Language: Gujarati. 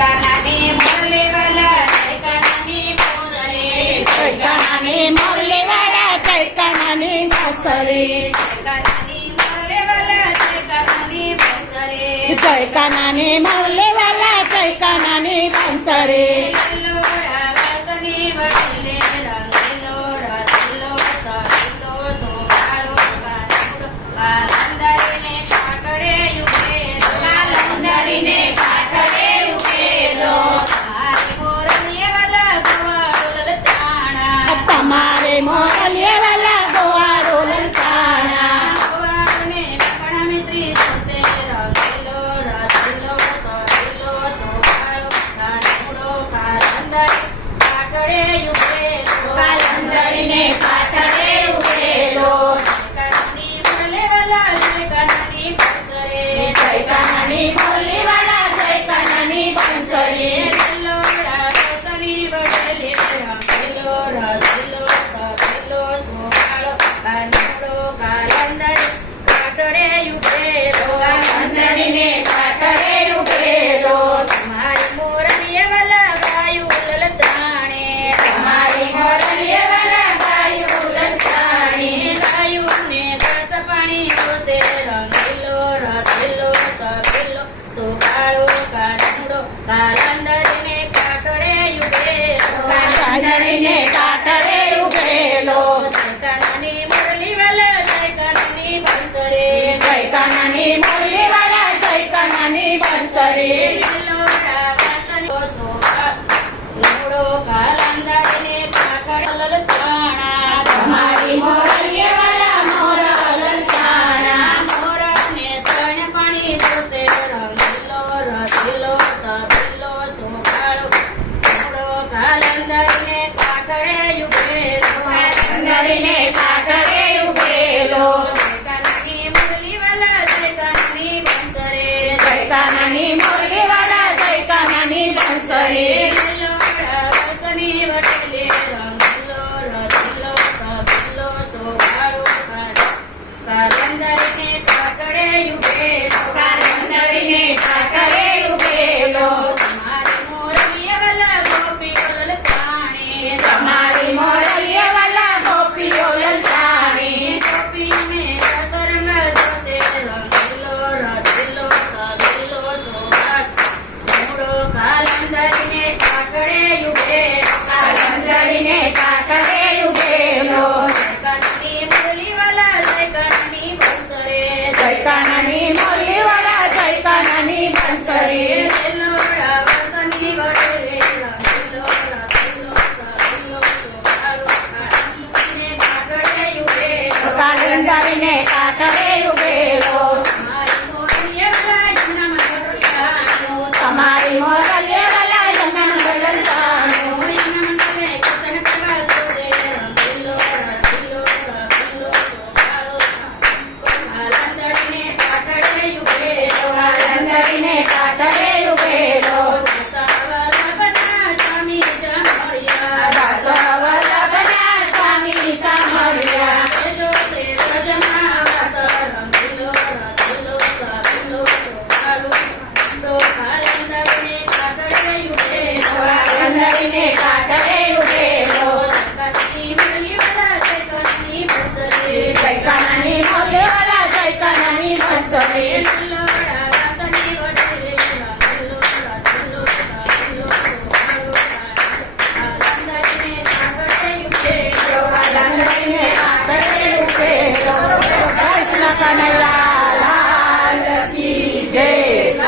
કાનાની મોરલીવાલા જય કાનાની મોરલી જય કાનાની મોરલીવાલા જય કાનાની વાંસળી કાનાની મોરલીવાલા જય કાનાની વાંસળી જય કાનાની મોરલીવાલા જય કાનાની વાંસળી તમારે મોરલીવાલા ગોવાળો લલકાણા કાલંદરીને કાટડે ઉભેલો જય કાનાની મોરલીવાલા જય કાનાની વાંસળી કાલંદરીને કાટડે ઉભેલો તમારી મોરલીવાલા ગાયું લલચાણે તમારી મોરલીવાલા ગાયું લલચાણી ગાયુંને ઘાસ પાણી પોતે રંગીલો રસીલો સપીલો સુકાળો કાનડો કાલંદરીને કાટડે ઉભેલો કાલંદરીને કાટડે ઉભેલો કાનાની મોરલીવાલા જય કાનાની વાંસળી જય કાનાની મોરલીવાલા જય કાનાની વાંસળી તમારી મોરલીવાલા મોર લલચાણા કાલંદરીને કાટડે ઉભેલો જય કાનાની મોરલીવાલા જય કાનાની વાંસળી કાલંદરીને કાટડે ઉભેલો તમારી મોરલીવાલા ગોપીઓ લલચાણી કાલંદરીને કાટડે ઉભેલો જય કાનાની મોરલીવાલા જય કાનાની વાંસળી કાલંદરીને કાટડે ઉભેલો તમારી મોરલીવાલા યમના મંડળ લલચાણું કાલંદરીને કાટડે ઉભેલો દાસ વલ્લભના સ્વામી સાંભળ્યા કાલંદરીને કાટડે ઉભેલો જય કાનાની મોરલીવાલા જય કાનાની વાંસળી